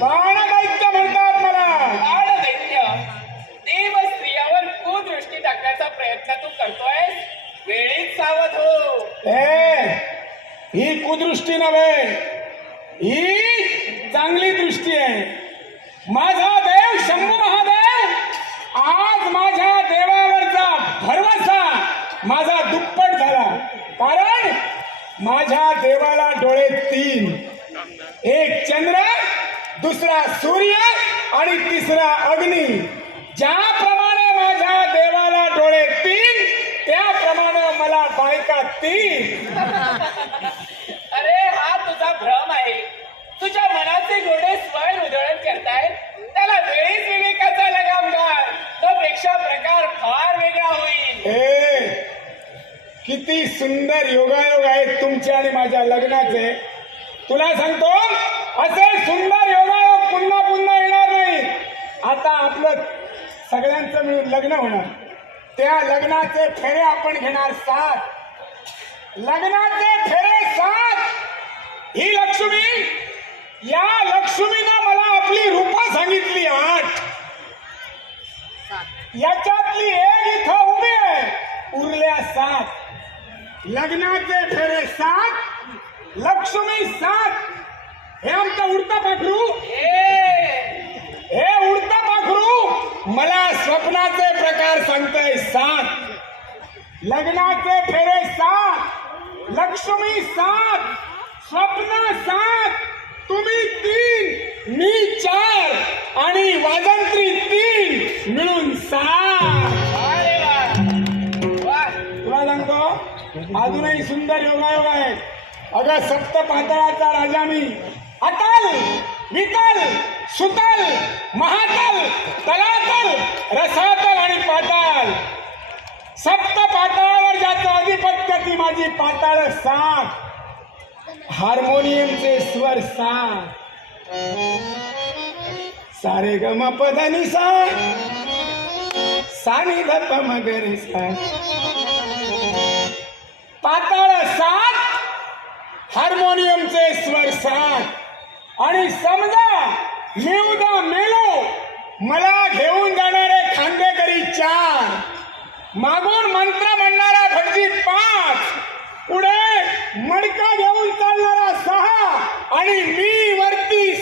बाणदैत्य म्हणतात मला. बाणदैत्य देव स्त्रियावर कुदृष्टी टाकण्याचा प्रयत्न तू करतोयस. वेळीच सावध हो. ही कुदृष्टी नव्हे, ही चांगली दृष्टी आहे. माझा देव शंभू महादेव आज माझ्या देवावरचा भरवसा माझा दुप्पट झाला. कारण माझ्या देवाला डोळे तीन, एक चंद्र, दुसरा सूर्य आणि तिसरा अग्नी. ज्याप्रमाणे माझ्या देवाला डोळे तीन, त्याप्रमाणे मला बायका तीन. अरे हा तुझा भ्रम आहे. तुझ्या मनाचे घोडे स्वयं उधळण करतायत. त्याला वेळीच विवेकाचा लगाम घाल. त्यापेक्षा प्रकार फार वेगळा होईल. किती सुंदर योगायोग आहेत तुमचे आणि माझ्या लग्नाचे. तुला सांगतो, असे सुंदर योगायोग पुन्हा पुन्हा येणार नाही. आता आपलं सगळ्यांचं मिळून लग्न होणार. त्या लग्नाचे फेरे आपण घेणार 7. लग्नाचे फेरे 7. ही लक्ष्मी, या लक्ष्मीनं मला आपली रूपं सांगितली 8. याच्यातली एक इथं उभी आहे, उरल्या 7. लग्नाचे फेरे 7, लक्ष्मी 7. हे आमचं उडतं पाखरू, हे उडतं पाखरू मला स्वप्नाचे प्रकार सांगतंय 7. लग्नाचे फेरे 7, लक्ष्मी 7, स्वप्न 7, तुम्ही 3, मी 4 आणि वाजंत्री 3 मिळून 7. अरे वा. तुला सांगतो, अजूनही सुंदर योगायोग आहे. अगं सप्त पाताळाचा राजा मी. अतल, वितल, सुतल, महातल, तलातल, रसातल आणि पाताळ. सप्त पाताळावर ज्याचं अधिपत्य ती माझी पाताळ 7. हार्मोनियमचे स्वर 7. सारे ग म प ध नि सा, सा नि ध प म ग रे सा. पाताळ 7, हार्मोनियमचे स्वर 7. आणि समजा मी उद्या मेलो, मला घेऊन जाणारे खांदेकरी 4, मागून मंत्र म्हणणारा भटजी 5, पुढे मडका घेऊन चालणारा 6 आणि मी वरती